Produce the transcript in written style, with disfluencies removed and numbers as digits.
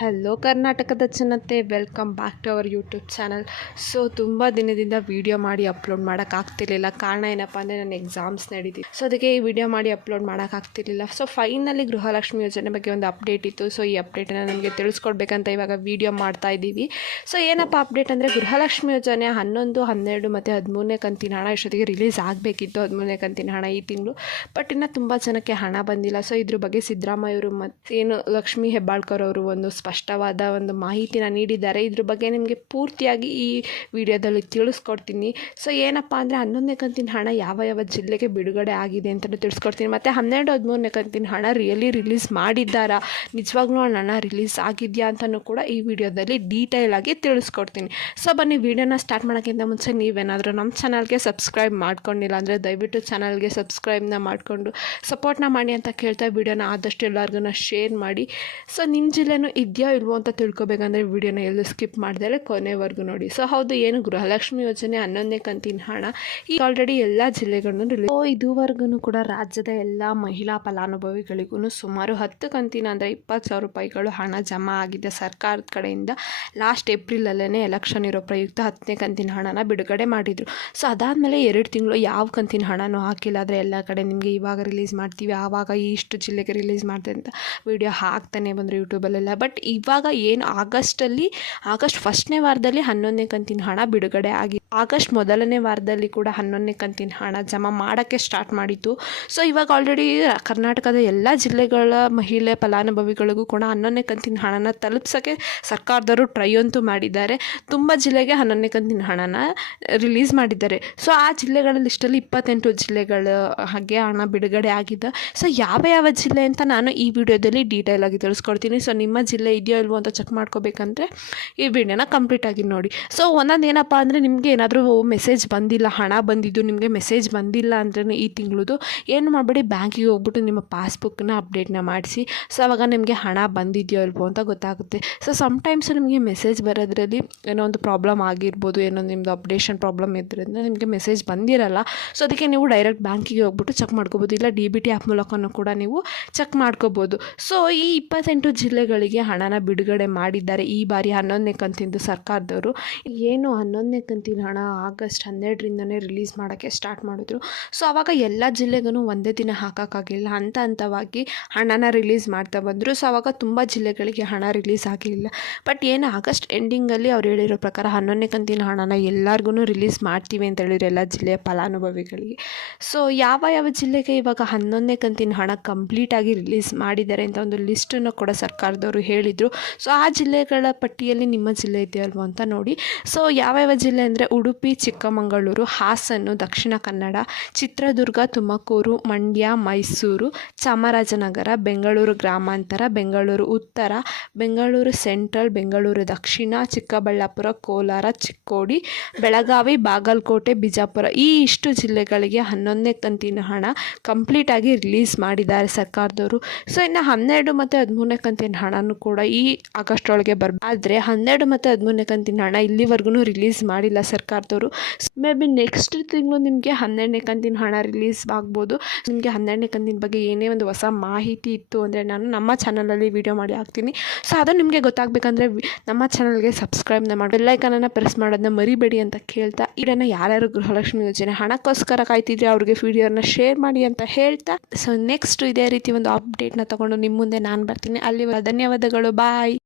Hello ಕರ್ನಾಟಕದ ಜನತೆ, welcome back to our YouTube channel. So ತುಂಬ ದಿನದಿಂದ ವೀಡಿಯೋ ಮಾಡಿ ಅಪ್ಲೋಡ್ ಮಾಡೋಕ್ಕಾಗ್ತಿರ್ಲಿಲ್ಲ. ಕಾರಣ ಏನಪ್ಪ ಅಂದರೆ ನನ್ನ ಎಕ್ಸಾಮ್ಸ್ ನಡೀತಿತ್ತು. ಸೊ ಅದಕ್ಕೆ ಈ ವಿಡಿಯೋ ಮಾಡಿ ಅಪ್ಲೋಡ್ ಮಾಡೋಕ್ಕಾಗ್ತಿರ್ಲಿಲ್ಲ. ಸೊ ಫೈನಲಿ ಗೃಹಲಕ್ಷ್ಮಿ ಯೋಜನೆ ಬಗ್ಗೆ ಒಂದು ಅಪ್ಡೇಟ್ ಇತ್ತು. ಸೊ ಈ ಅಪ್ಡೇಟನ್ನು ನಮಗೆ ತಿಳಿಸ್ಕೊಡ್ಬೇಕಂತ ಇವಾಗ ವೀಡಿಯೋ ಮಾಡ್ತಾ ಇದ್ದೀವಿ. ಸೊ ಏನಪ್ಪ ಅಪ್ಡೇಟ್ ಅಂದರೆ, ಗೃಹಲಕ್ಷ್ಮಿ ಯೋಜನೆ 11, 12 ಮತ್ತು 13ನೇ ಕಂತಿನ ಹಣ ಇಷ್ಟೊತ್ತಿಗೆ ರಿಲೀಸ್ ಆಗಬೇಕಿತ್ತು. 13ನೇ ಕಂತಿನ ಹಣ ಈ ತಿಂಗಳು, ಬಟ್ ಇನ್ನು ತುಂಬ ಜನಕ್ಕೆ ಹಣ ಬಂದಿಲ್ಲ. ಸೊ ಇದ್ರ ಬಗ್ಗೆ ಸಿದ್ದರಾಮಯ್ಯ ಅವರು ಮತ್ತೇನು ಲಕ್ಷ್ಮೀ ಹೆಬ್ಬಾಳ್ಕರ್ ಅವರು ಒಂದು ಸ್ಪಷ್ಟವಾದ ಒಂದು ಮಾಹಿತಿನ ನೀಡಿದ್ದಾರೆ. ಇದ್ರ ಬಗ್ಗೆ ನಿಮಗೆ ಪೂರ್ತಿಯಾಗಿ ಈ ವಿಡಿಯೋದಲ್ಲಿ ತಿಳಿಸ್ಕೊಡ್ತೀನಿ. ಸೊ ಏನಪ್ಪ ಅಂದರೆ, 11ನೇ ಕಂತಿನ ಹಣ ಯಾವ ಜಿಲ್ಲೆಗೆ ಬಿಡುಗಡೆ ಆಗಿದೆ ಅಂತಲೂ ತಿಳಿಸ್ಕೊಡ್ತೀನಿ. ಮತ್ತು 12, 13ನೇ ಕಂತಿನ ಹಣ ರಿಲೀಸ್ ಮಾಡಿದ್ದಾರಾ, ನಿಜವಾಗ್ಲೂ ಹಣ ರಿಲೀಸ್ ಆಗಿದೆಯಾ ಅಂತಲೂ ಕೂಡ ಈ ವಿಡಿಯೋದಲ್ಲಿ ಡೀಟೇಲ್ ಆಗಿ ತಿಳಿಸ್ಕೊಡ್ತೀನಿ. ಸೊ ಬನ್ನಿ, ವಿಡಿಯೋನ ಸ್ಟಾರ್ಟ್ ಮಾಡೋಕ್ಕಿಂತ ಮುಂಚೆ ನೀವೇನಾದರೂ ನಮ್ಮ ಚಾನಲ್ಗೆ ಸಬ್ಸ್ಕ್ರೈಬ್ ಮಾಡ್ಕೊಂಡಿಲ್ಲ ಅಂದರೆ ದಯವಿಟ್ಟು ಚಾನಲ್ಗೆ ಸಬ್ಸ್ಕ್ರೈಬ್ನ ಮಾಡಿಕೊಂಡು ಸಪೋರ್ಟ್ನ ಮಾಡಿ ಅಂತ ಕೇಳ್ತಾ, ವಿಡಿಯೋನ ಆದಷ್ಟು ಎಲ್ಲರಿಗೂ ಶೇರ್ ಮಾಡಿ. ಸೊ ನಿಮ್ಮ ಜಿಲ್ಲೆನೂ ಇದೆಯೋ ಇಲ್ವೋ ಅಂತ ತಿಳ್ಕೊಬೇಕಂದ್ರೆ ವಿಡಿಯೋನ ಎಲ್ಲೂ ಸ್ಕಿಪ್ ಮಾಡಿದರೆ ಕೊನೆವರೆಗೂ ನೋಡಿ. ಸೊ ಹೌದು, ಏನು ಗೃಹಲಕ್ಷ್ಮಿ ಯೋಜನೆ 11ನೇ ಕಂತಿನ ಹಣ ಈಗ ಆಲ್ರೆಡಿ ಎಲ್ಲ ಜಿಲ್ಲೆಗಳನ್ನು ರಿಲೀಸ್. ಇದುವರೆಗೂ ಕೂಡ ರಾಜ್ಯದ ಎಲ್ಲ ಮಹಿಳಾ ಫಲಾನುಭವಿಗಳಿಗೂ ಸುಮಾರು 10 ಕಂತಿನ ಅಂದರೆ 20,000 ರೂಪಾಯಿಗಳು ಹಣ ಜಮಾ ಆಗಿದೆ ಸರ್ಕಾರದ ಕಡೆಯಿಂದ. ಲಾಸ್ಟ್ ಏಪ್ರಿಲಲ್ಲೇ ಎಲೆಕ್ಷನ್ ಇರೋ ಪ್ರಯುಕ್ತ 10ನೇ ಕಂತಿನ ಹಣನ ಬಿಡುಗಡೆ ಮಾಡಿದರು. ಸೊ ಅದಾದಮೇಲೆ 2 ತಿಂಗಳು ಯಾವ ಕಂತಿನ ಹಣನೂ ಹಾಕಿಲ್ಲ. ಆದರೆ ಎಲ್ಲ ಕಡೆ ನಿಮಗೆ ಇವಾಗ ರಿಲೀಸ್ ಮಾಡ್ತೀವಿ, ಆವಾಗ ಇಷ್ಟು ಜಿಲ್ಲೆಗೆ ರಿಲೀಸ್ ಮಾಡ್ತೀವಿ ಅಂತ ವಿಡಿಯೋ ಹಾಕ್ತಾನೆ ಬಂದರು ಯೂಟ್ಯೂಬಲ್ಲೆಲ್ಲ. ಬಟ್ ಇವಾಗ ಏನು ಆಗಸ್ಟ್ 1ನೇ ವಾರದಲ್ಲಿ 11ನೇ ಕಂತಿನ ಹಣ ಬಿಡುಗಡೆ ಆಗಿದೆ. ಆಗಸ್ಟ್ 1ನೇ ವಾರದಲ್ಲಿ ಕೂಡ 11ನೇ ಕಂತಿನ ಹಣ ಜಮಾ ಮಾಡೋಕ್ಕೆ ಸ್ಟಾರ್ಟ್ ಮಾಡಿತ್ತು. ಸೊ ಇವಾಗ ಆಲ್ರೆಡಿ ಕರ್ನಾಟಕದ ಎಲ್ಲ ಜಿಲ್ಲೆಗಳ ಮಹಿಳೆ ಫಲಾನುಭವಿಗಳಿಗೂ ಕೂಡ 11ನೇ ಕಂತಿನ ಹಣನ ತಲುಪ್ಸೋಕ್ಕೆ ಸರ್ಕಾರದವರು ಟ್ರೈ ಅಂತೂ ಮಾಡಿದ್ದಾರೆ. ತುಂಬ ಜಿಲ್ಲೆಗೆ 11ನೇ ಕಂತಿನ ಹಣನ ರಿಲೀಸ್ ಮಾಡಿದ್ದಾರೆ. ಸೊ ಆ ಜಿಲ್ಲೆಗಳ ಲಿಸ್ಟಲ್ಲಿ 28 ಜಿಲ್ಲೆಗಳ ಹಾಗೆ ಹಣ ಬಿಡುಗಡೆ ಆಗಿದೆ. ಸೊ ಯಾವ ಜಿಲ್ಲೆ ಅಂತ ನಾನು ಈ ವಿಡಿಯೋದಲ್ಲಿ ಡೀಟೇಲ್ ಆಗಿ ತಿಳಿಸ್ಕೊಡ್ತೀನಿ. ಸೊ ನಿಮ್ಮ ಜಿಲ್ಲೆ ಇದೆಯೋ ಇಲ್ವೋ ಅಂತ ಚೆಕ್ ಮಾಡ್ಕೋಬೇಕಂದ್ರೆ ಈ ವಿಡಿಯೋನ ಕಂಪ್ಲೀಟಾಗಿ ನೋಡಿ. ಸೊ ಒಂದೊಂದು ಏನಪ್ಪ ಅಂದರೆ, ನಿಮಗೆ ಏನಾದರೂ ಮೆಸೇಜ್ ಬಂದಿಲ್ಲ, ಹಣ ಬಂದಿದ್ದು ನಿಮಗೆ ಮೆಸೇಜ್ ಬಂದಿಲ್ಲ ಅಂದ್ರೆ ಈ ತಿಂಗಳದು ಏನು ಮಾಡಬೇಡಿ, ಬ್ಯಾಂಕಿಗೆ ಹೋಗ್ಬಿಟ್ಟು ನಿಮ್ಮ ಪಾಸ್ಬುಕ್ನ ಅಪ್ಡೇಟ್ನ ಮಾಡಿಸಿ. ಸೊ ಆವಾಗ ನಿಮಗೆ ಹಣ ಬಂದಿದೆಯೋ ಇಲ್ವೋ ಅಂತ ಗೊತ್ತಾಗುತ್ತೆ. ಸೊ ಸಮ್ಟೈಮ್ಸ್ ನಿಮಗೆ ಮೆಸೇಜ್ ಬರೋದ್ರಲ್ಲಿ ಏನೋ ಒಂದು ಪ್ರಾಬ್ಲಮ್ ಆಗಿರ್ಬೋದು, ಏನೋ ನಿಮ್ಮದು ಅಪ್ಡೇಷನ್ ಪ್ರಾಬ್ಲಮ್ ಇದ್ರಿಂದ ನಿಮಗೆ ಮೆಸೇಜ್ ಬಂದಿರಲ್ಲ. ಸೊ ಅದಕ್ಕೆ ನೀವು ಡೈರೆಕ್ಟ್ ಬ್ಯಾಂಕಿಗೆ ಹೋಗ್ಬಿಟ್ಟು ಚೆಕ್ ಮಾಡ್ಕೋಬೋದು, ಇಲ್ಲ DBT ಆ್ಯಪ್ ಮೂಲಕನೂ ಕೂಡ ನೀವು ಚೆಕ್ ಮಾಡ್ಕೋಬೋದು. ಸೊ ಈ 28 ಜಿಲ್ಲೆಗಳಿಗೆ ಹಣನ ಬಿಡುಗಡೆ ಮಾಡಿದ್ದಾರೆ ಈ ಬಾರಿ 11ನೇ ಕಂತಿಂದು ಸರ್ಕಾರದವರು. ಏನು 11ನೇ ಕಂತಿನ ಹಣ ಆಗಸ್ಟ್ 12ರಿಂದನೇ ರಿಲೀಸ್ ಮಾಡೋಕ್ಕೆ ಸ್ಟಾರ್ಟ್ ಮಾಡಿದ್ರು. ಸೊ ಆವಾಗ ಎಲ್ಲ ಜಿಲ್ಲೆಗೂ ಒಂದೇ ದಿನ ಹಾಕೋಕ್ಕಾಗಲಿಲ್ಲ, ಹಂತವಾಗಿ ಹಣನ ರಿಲೀಸ್ ಮಾಡ್ತಾ ಬಂದರು. ಸೊ ಆವಾಗ ತುಂಬ ಜಿಲ್ಲೆಗಳಿಗೆ ಹಣ ರಿಲೀಸ್ ಆಗಿರಲಿಲ್ಲ. ಬಟ್ ಏನು ಆಗಸ್ಟ್ ಎಂಡಿಂಗಲ್ಲಿ ಅವ್ರು ಹೇಳಿರೋ ಪ್ರಕಾರ 11ನೇ ಕಂತಿನ ಹಣನ ಎಲ್ಲರಿಗೂ ರಿಲೀಸ್ ಮಾಡ್ತೀವಿ ಅಂತ ಹೇಳಿದ್ರು, ಎಲ್ಲ ಜಿಲ್ಲೆಯ ಫಲಾನುಭವಿಗಳಿಗೆ. ಸೊ ಯಾವ ಜಿಲ್ಲೆಗೆ ಇವಾಗ 11ನೇ ಕಂತಿನ ಹಣ ಕಂಪ್ಲೀಟಾಗಿ ರಿಲೀಸ್ ಮಾಡಿದ್ದಾರೆ ಅಂತ ಒಂದು ಲಿಸ್ಟನ್ನು ಕೂಡ ಸರ್ಕಾರದವರು ಹೇಳಿದರು. ಸೊ ಆ ಜಿಲ್ಲೆಗಳ ಪಟ್ಟಿಯಲ್ಲಿ ನಿಮ್ಮ ಜಿಲ್ಲೆ ಇದೆಯೋ ಅಲ್ವೋ ಅಂತ ನೋಡಿ. ಸೊ ಯಾವ ಜಿಲ್ಲೆ ಅಂದರೆ, ಉಡುಪಿ, ಚಿಕ್ಕಮಗಳೂರು, ಹಾಸನ, ದಕ್ಷಿಣ ಕನ್ನಡ, ಚಿತ್ರದುರ್ಗ, ತುಮಕೂರು, ಮಂಡ್ಯ, ಮೈಸೂರು, ಚಾಮರಾಜನಗರ, ಬೆಂಗಳೂರು ಗ್ರಾಮಾಂತರ, ಬೆಂಗಳೂರು ಉತ್ತರ, ಬೆಂಗಳೂರು ಸೆಂಟ್ರಲ್, ಬೆಂಗಳೂರು ದಕ್ಷಿಣ, ಚಿಕ್ಕಬಳ್ಳಾಪುರ, ಕೋಲಾರ, ಚಿಕ್ಕೋಡಿ, ಬೆಳಗಾವಿ, ಬಾಗಲಕೋಟೆ, ಬಿಜಾಪುರ, ಈ ಇಷ್ಟು ಜಿಲ್ಲೆಗಳಿಗೆ 11ನೇ ಕಂತಿನ ಹಣ ಕಂಪ್ಲೀಟಾಗಿ ರಿಲೀಸ್ ಮಾಡಿದ್ದಾರೆ ಸರ್ಕಾರದವರು. ಸೊ ಇನ್ನು 12 ಮತ್ತು 13ನೇ ಕಂತಿನ ಹಣನೂ ಕೂಡ ಈ ಆಗಸ್ಟ್ ಒಳಗೆ ಬರಬೇಕು. ಆದರೆ 12 ಮತ್ತು 13ನೇ ಕಂತಿನ ಹಣ ಇಲ್ಲಿವರೆಗೂ ರಿಲೀಸ್ ಮಾಡಿಲ್ಲ ಸರ್ಕಾರದವರು. ಮೇ ಬಿ ನೆಕ್ಸ್ಟ್ ತಿಂಗಳು ನಿಮಗೆ 12ನೇ ಕಂತಿನ ಹಣ ರಿಲೀಸ್ ಆಗ್ಬೋದು. ನಿಮಗೆ 12ನೇ ಕಂತಿನ ಬಗ್ಗೆ ಏನೇ ಒಂದು ಹೊಸ ಮಾಹಿತಿ ಇತ್ತು ಅಂದರೆ ನಾನು ನಮ್ಮ ಚಾನಲಲ್ಲಿ ವಿಡಿಯೋ ಮಾಡಿ ಹಾಕ್ತೀನಿ. ಸೊ ಅದು ನಿಮಗೆ ಗೊತ್ತಾಗಬೇಕಂದ್ರೆ ನಮ್ಮ ಚಾನಲ್ಗೆ ಸಬ್ಸ್ಕ್ರೈಬ್ನ ಮಾಡಿ ಬೆಲ್ಲೈಕನನ್ನು ಪ್ರೆಸ್ ಮಾಡೋದನ್ನ ಮರಿಬೇಡಿ ಅಂತ ಕೇಳ್ತಾ, ಇದನ್ನು ಯಾರ್ಯಾರು ಗೃಹಲಕ್ಷ್ಮಿ ಯೋಜನೆ ಹಣಕ್ಕೋಸ್ಕರ ಕಾಯ್ತಿದ್ರೆ ಅವ್ರಿಗೆ ವಿಡಿಯೋನ ಶೇರ್ ಮಾಡಿ ಅಂತ ಹೇಳ್ತಾ, ಸೊ ನೆಕ್ಸ್ಟ್ ಇದೇ ರೀತಿ ಒಂದು ಅಪ್ಡೇಟ್ನ ತಗೊಂಡು ನಿಮ್ಮ ಮುಂದೆ ನಾನು ಬರ್ತೀನಿ. ಅಲ್ಲಿ ಧನ್ಯವಾದಗಳು, ಬಾಯ್.